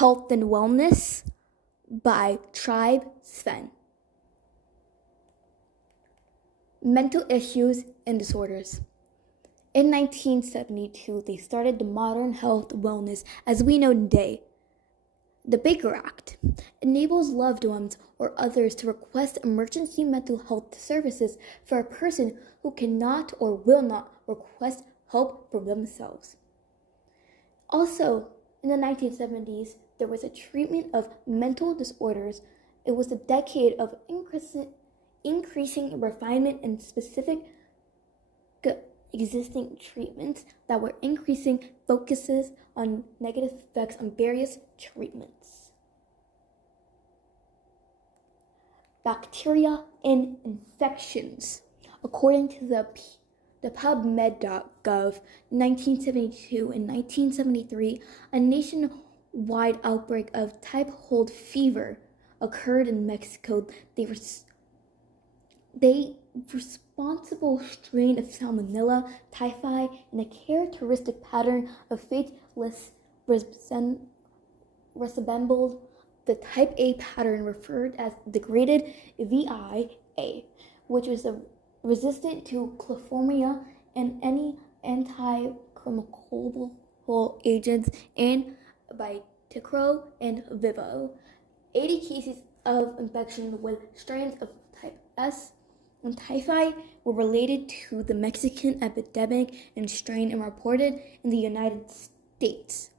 Health and Wellness by Tribe Sven. Mental issues and disorders. In 1972, they started the modern health wellness as we know today. The Baker Act enables loved ones or others to request emergency mental health services for a person who cannot or will not request help for themselves. Also, in the 1970s, there was a treatment of mental disorders. It was a decade of increasing refinement and specific existing treatments that were increasing focuses on negative effects on various treatments. Bacteria and infections. According to the PubMed.gov, 1972 and 1973, a nationwide outbreak of typhoid fever occurred in Mexico. The responsible strain of Salmonella typhi and a characteristic pattern of fatalities resembled the type A pattern referred as degraded VIA, which was resistant to chloroformia and any antimicrobial agents and by Ticro and Vivo. 80 cases of infection with strains of type S and typhi were related to the Mexican epidemic and strain and reported in the United States.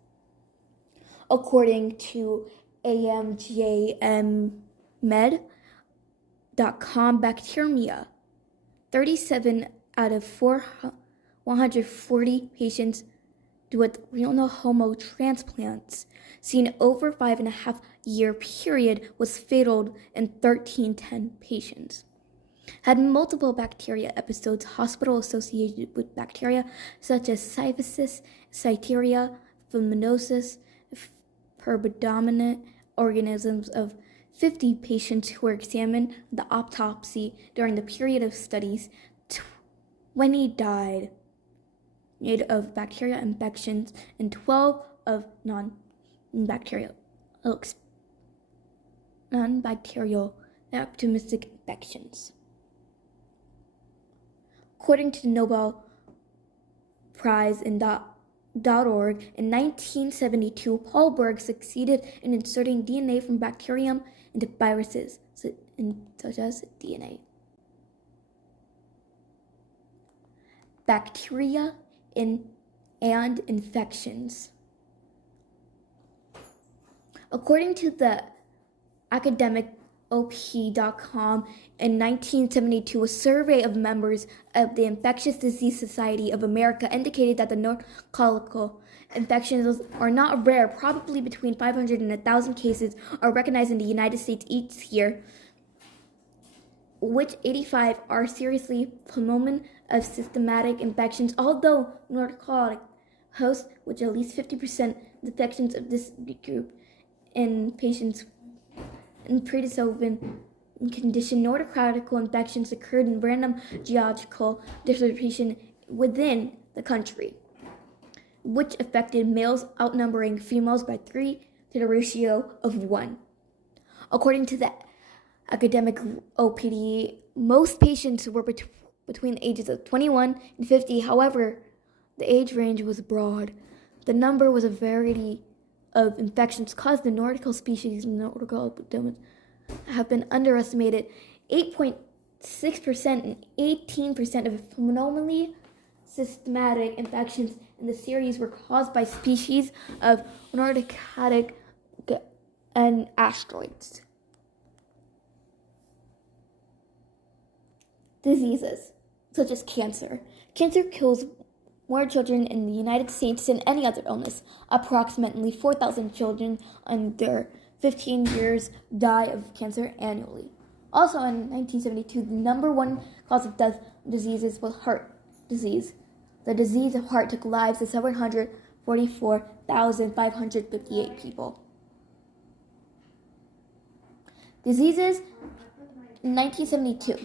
According to AMJMmed.com, bacteremia, 37 out of 140 patients with renal homo transplants seen over 5.5-year period was fatal in 1310 patients. Had multiple bacteria episodes, hospital associated with bacteria such as Pseudomonas, Cyteria, Pneumocystis, predominant organisms of 50 patients who were examined the autopsy during the period of studies. 20 died of bacteria infections and 12 of non-bacterial optimistic infections. According to the Nobel Prize in .org, in 1972, Paul Berg succeeded in inserting DNA from bacterium into viruses, such as DNA. Bacteria and infections. According to the academic op.com, in 1972, a survey of members of the Infectious Disease Society of America indicated that the pneumococcal infections are not rare. Probably between 500 and 1,000 cases are recognized in the United States each year, which 85 are seriously phenomenon of systematic infections, although pneumococcal hosts which at least 50% infections of this group in patients in predisposing condition. Pneumococcal infections occurred in random geographical distribution within the country, which affected males outnumbering females by 3 to the ratio of 1. According to the academic OPD, most patients were between the ages of 21 and 50. However, the age range was broad. The number was a variety of infections caused. The Nordical species of Nordical epidemics have been underestimated. 8.6% and 18% of phenomenally systematic infections in the series were caused by species of Nordicatic and asteroids. Diseases such as cancer. Cancer kills more children in the United States than any other illness. Approximately 4,000 children under 15 years die of cancer annually. Also in 1972, the number one cause of death diseases was heart disease. The disease of heart took lives of 744,558 people. Diseases in 1972.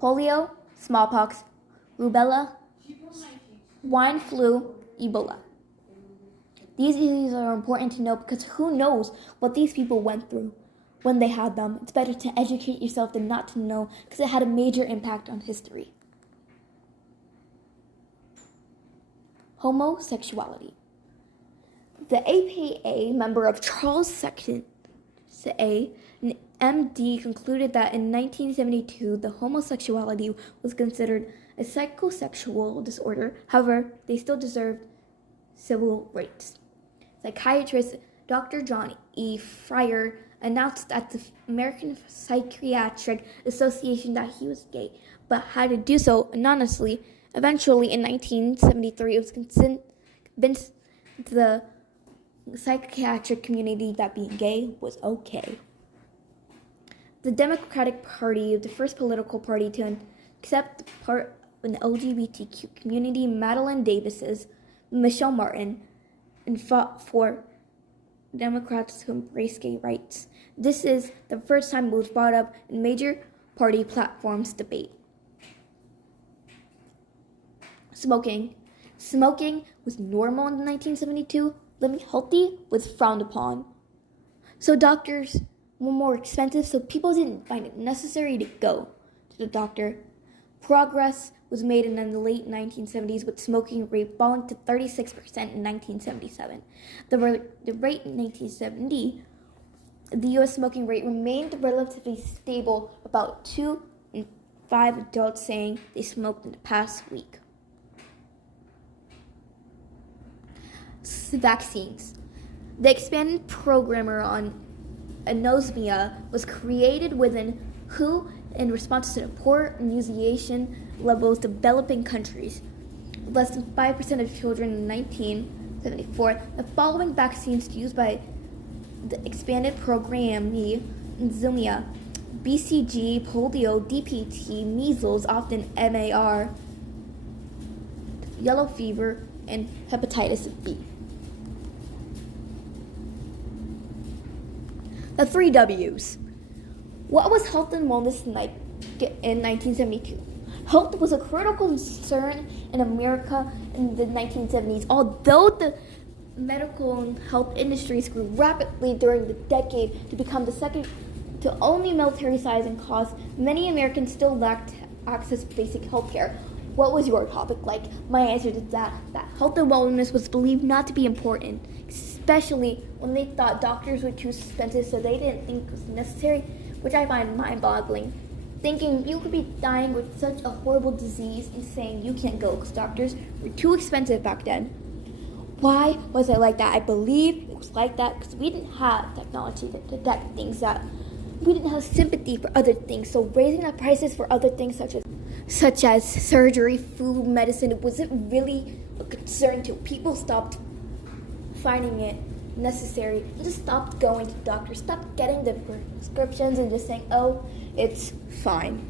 Polio, smallpox, rubella, swine flu, Ebola. These issues are important to know because who knows what these people went through when they had them. It's better to educate yourself than not to know because it had a major impact on history. Homosexuality. The APA member of Charles II, an MD, concluded that in 1972 the homosexuality was considered a psychosexual disorder. However, they still deserved civil rights. Psychiatrist Dr. John E. Fryer announced at the American Psychiatric Association that he was gay, but had to do so anonymously. Eventually, in 1973, it was convinced the psychiatric community that being gay was okay. The Democratic Party, the first political party to accept part of the LGBTQ community, Madeline Davis's Michelle Martin, and fought for Democrats to embrace gay rights. This is the first time it was brought up in major party platforms debate. Smoking. Smoking was normal in 1972. Living healthy was frowned upon. So doctors were more expensive, so people didn't find it necessary to go to the doctor. Progress was made in the late 1970s with smoking rate falling to 36% in 1977. The rate in 1970, the U.S. smoking rate remained relatively stable, about 2 in 5 adults saying they smoked in the past week. Vaccines. The expanded program on anosmia was created within WHO in response to the poor immunization levels developing countries. Less than 5% of children in 1974. The following vaccines used by the expanded program: anosmia, BCG, polio, DPT, measles, often MAR, yellow fever, and hepatitis B. The 3 W's. What was health and wellness in 1972? Health was a critical concern in America in the 1970s. Although the medical and health industries grew rapidly during the decade to become the second to only military size and cost, many Americans still lacked access to basic health care. What was your topic like? My answer to that health and wellness was believed not to be important, especially when they thought doctors were too expensive, so they didn't think it was necessary, which I find mind-boggling. Thinking you could be dying with such a horrible disease and saying you can't go because doctors were too expensive back then. Why was it like that? I believe it was like that because we didn't have technology to detect things that we didn't have sympathy for other things. So raising the prices for other things such as surgery, food, medicine, it wasn't really a concern until people stopped finding it necessary and just stopped going to doctors, stopped getting the prescriptions and just saying, oh, it's fine.